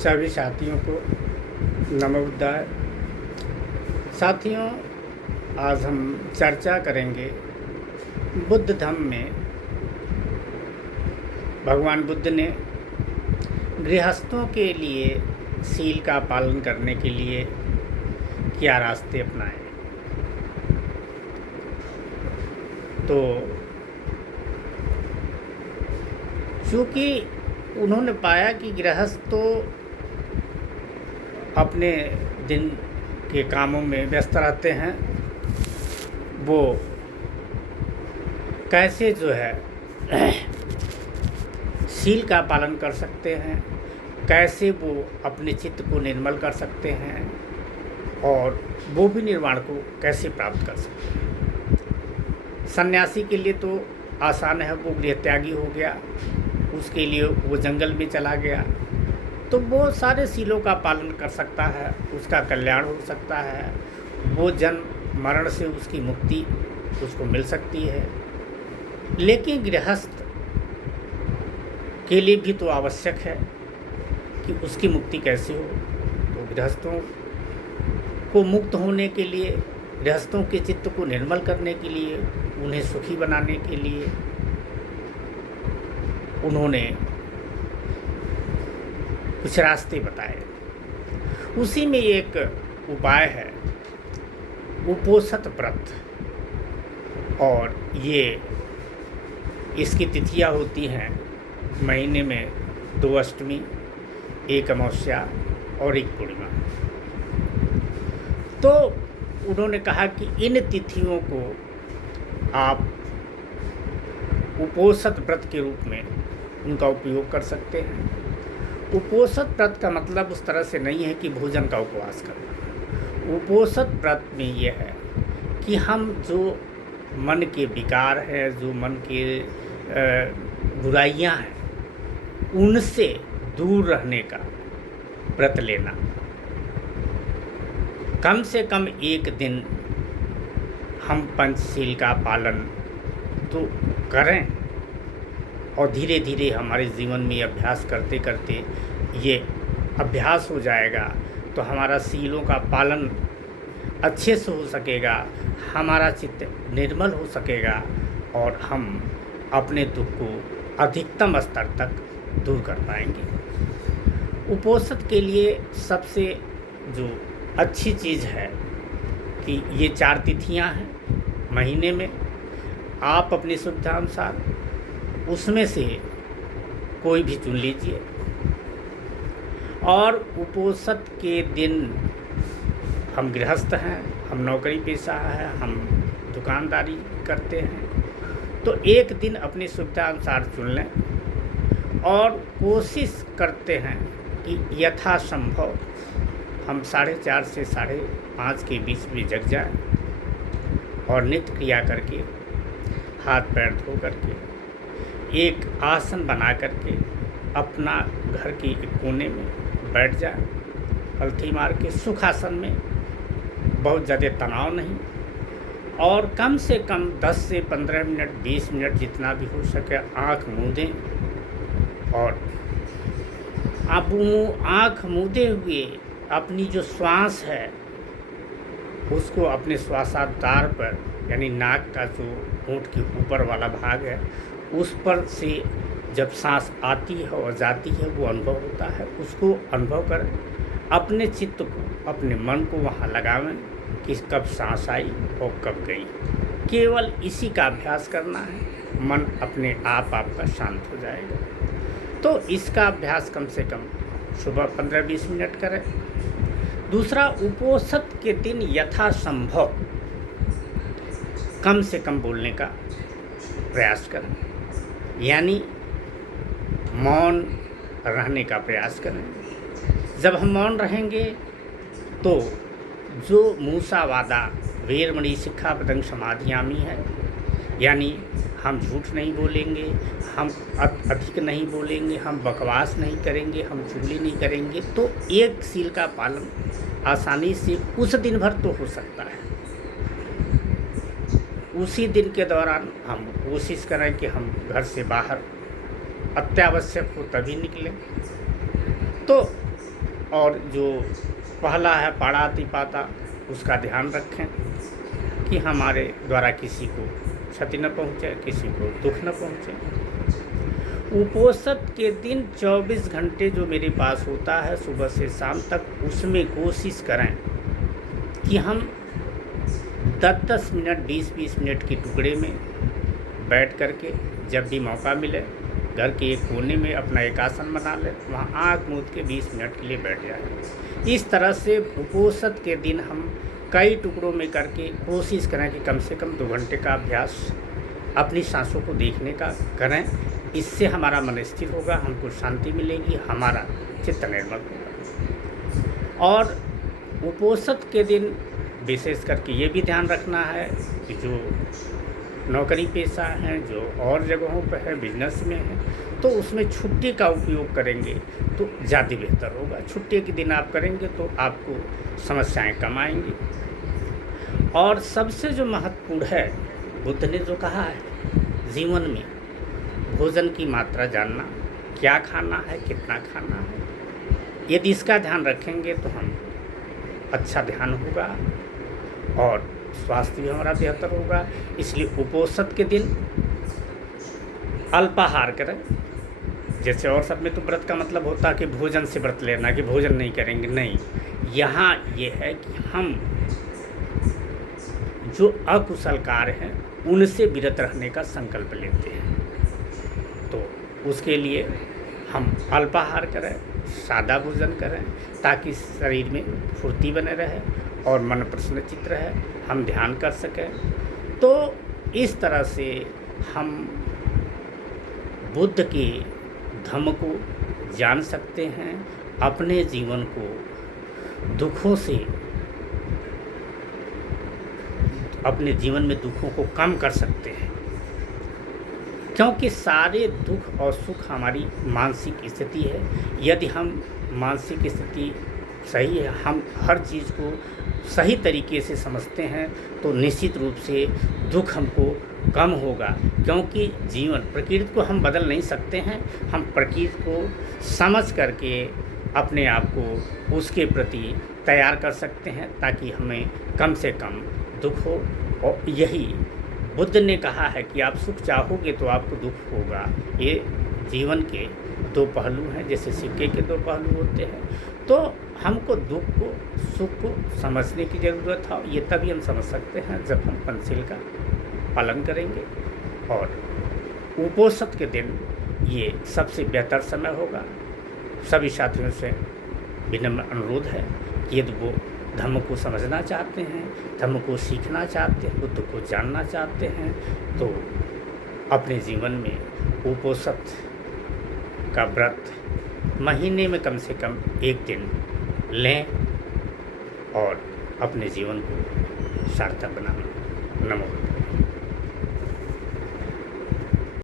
सभी साथियों को नमोदय। साथियों, आज हम चर्चा करेंगे बुद्ध धम्म में भगवान बुद्ध ने गृहस्थों के लिए सील का पालन करने के लिए क्या रास्ते अपनाए। तो चूँकि उन्होंने पाया कि गृहस्थ तो अपने दिन के कामों में व्यस्त रहते हैं, वो कैसे जो है सील का पालन कर सकते हैं, कैसे वो अपने चित्त को निर्मल कर सकते हैं और वो भी निर्वाण को कैसे प्राप्त कर सकते हैं। सन्यासी के लिए तो आसान है, वो गृह त्यागी हो गया, उसके लिए वो जंगल में चला गया, तो वो सारे सीलों का पालन कर सकता है, उसका कल्याण हो सकता है, वो जन्म मरण से उसकी मुक्ति उसको मिल सकती है। लेकिन गृहस्थ के लिए भी तो आवश्यक है कि उसकी मुक्ति कैसे हो। तो गृहस्थों को मुक्त होने के लिए, गृहस्थों के चित्त को निर्मल करने के लिए, उन्हें सुखी बनाने के लिए उन्होंने कुछ रास्ते बताए। उसी में एक उपाय है उपोषित व्रत, और ये इसकी तिथियां होती हैं महीने में 2 अष्टमी, 1 अमावस्या और 1 पूर्णिमा। तो उन्होंने कहा कि इन तिथियों को आप उपोषित व्रत के रूप में उनका उपयोग कर सकते हैं। उपोषित व्रत का मतलब उस तरह से नहीं है कि भोजन का उपवास करना। उपोषित व्रत में यह है कि हम जो मन के विकार हैं, जो मन के बुराइयां हैं, उनसे दूर रहने का व्रत लेना। कम से कम 1 दिन हम पंचशील का पालन तो करें, और धीरे धीरे हमारे जीवन में अभ्यास करते करते ये अभ्यास हो जाएगा, तो हमारा सीलों का पालन अच्छे से हो सकेगा, हमारा चित्त निर्मल हो सकेगा और हम अपने दुख को अधिकतम स्तर तक दूर कर पाएंगे। उपोषित के लिए सबसे जो अच्छी चीज़ है कि ये 4 तिथियां हैं महीने में, आप अपनी सुविधानुसार उसमें से कोई भी चुन लीजिए। और उपोषित के दिन हम गृहस्थ हैं, हम नौकरी पेशा है, हम दुकानदारी करते हैं, तो 1 दिन अपनी सुविधा अनुसार चुन लें और कोशिश करते हैं कि यथासंभव हम 4:30 से 5:30 के बीच में जग जाएं और नित्य क्रिया करके, हाथ पैर धो करके, एक आसन बना करके अपना घर के एक कोने में बैठ जाए, पलथी मार के सुखासन में, बहुत ज़्यादा तनाव नहीं, और कम से कम 10 से 15 मिनट, 20 मिनट जितना भी हो सके आँख मूंदें, और आप आँख मूंदे हुए अपनी जो श्वास है उसको अपने श्वासाद्वार पर, यानी नाक का जो होंठ के ऊपर वाला भाग है उस पर से जब सांस आती है और जाती है वो अनुभव होता है, उसको अनुभव करें। अपने चित्त को, अपने मन को वहाँ लगावें कि कब सांस आई और कब गई। केवल इसी का अभ्यास करना है, मन अपने आप आपका शांत हो जाएगा। तो इसका अभ्यास कम से कम सुबह 15-20 मिनट करें। दूसरा, उपोषित के दिन यथासंभव कम से कम बोलने का प्रयास करें, यानी मौन रहने का प्रयास करें। जब हम मौन रहेंगे तो जो मूसावादा वीरमणि सिक्खापदं समाधियामी है, यानी हम झूठ नहीं बोलेंगे, हम अधिक नहीं बोलेंगे, हम बकवास नहीं करेंगे, हम चुगली नहीं करेंगे, तो एक सील का पालन आसानी से उस दिन भर तो हो सकता है। उसी दिन के दौरान हम कोशिश करें कि हम घर से बाहर अत्यावश्यक हो तभी निकलें। तो और जो पहला है पाणातिपाता, उसका ध्यान रखें कि हमारे द्वारा किसी को क्षति न पहुँचे, किसी को दुख न पहुँचे। उपोषण के दिन 24 घंटे जो मेरे पास होता है सुबह से शाम तक, उसमें कोशिश करें कि हम 10-10 मिनट 20-20 मिनट के टुकड़े में बैठ करके जब भी मौका मिले घर के एक कोने में अपना एक आसन बना लें, वहाँ आँख मूंद के 20 मिनट के लिए बैठ जाए। इस तरह से उपोषण के दिन हम कई टुकड़ों में करके कोशिश करें कि कम से कम 2 घंटे का अभ्यास अपनी सांसों को देखने का करें। इससे हमारा मन स्थिर होगा, हमको शांति मिलेगी, हमारा चित्त निर्मल होगा। और उपोषण के दिन विशेष करके ये भी ध्यान रखना है कि जो नौकरी पेशा हैं, जो और जगहों पर है, बिजनेस में है, तो उसमें छुट्टी का उपयोग करेंगे तो ज़्यादा बेहतर होगा। छुट्टी के दिन आप करेंगे तो आपको समस्याएं कम आएंगी। और सबसे जो महत्वपूर्ण है, बुद्ध ने जो कहा है जीवन में भोजन की मात्रा जानना, क्या खाना है, कितना खाना है। यदि इसका ध्यान रखेंगे तो हम अच्छा ध्यान होगा और स्वास्थ्य भी हमारा बेहतर होगा। इसलिए उपोषण के दिन अल्पाहार करें। जैसे और सब में तो व्रत का मतलब होता है कि भोजन से व्रत लेना, कि भोजन नहीं करेंगे, नहीं। यहाँ ये है कि हम जो अकुशल कार्य हैं उनसे विरत रहने का संकल्प लेते हैं। तो उसके लिए हम अल्पाहार करें, सादा भोजन करें, ताकि शरीर में फुर्ती बने रहे और मन प्रसन्नचित्त रहे, हम ध्यान कर सकें। तो इस तरह से हम बुद्ध के धम्म को जान सकते हैं, अपने जीवन को दुखों से, अपने जीवन में दुखों को कम कर सकते हैं। क्योंकि सारे दुख और सुख हमारी मानसिक स्थिति है। यदि हम मानसिक स्थिति सही है, हम हर चीज़ को सही तरीके से समझते हैं, तो निश्चित रूप से दुख हमको कम होगा। क्योंकि जीवन, प्रकृति को हम बदल नहीं सकते हैं, हम प्रकृति को समझ करके अपने आप को उसके प्रति तैयार कर सकते हैं, ताकि हमें कम से कम दुख हो। और यही बुद्ध ने कहा है कि आप सुख चाहोगे तो आपको दुख होगा। ये जीवन के 2 पहलू हैं, जैसे सिक्के के 2 पहलू होते हैं। तो हमको दुख को, सुख को समझने की ज़रूरत है। ये तभी हम समझ सकते हैं जब हम पंचशील का पालन करेंगे। और उपोषण के दिन ये सबसे बेहतर समय होगा। सभी साथियों से विनम्र अनुरोध है कि यदि वो धम्म को समझना चाहते हैं, धम्म को सीखना चाहते हैं, बुद्ध को जानना चाहते हैं, तो अपने जीवन में उपोषण का व्रत महीने में कम से कम 1 दिन लें और अपने जीवन को सार्थक बनाना। नमो।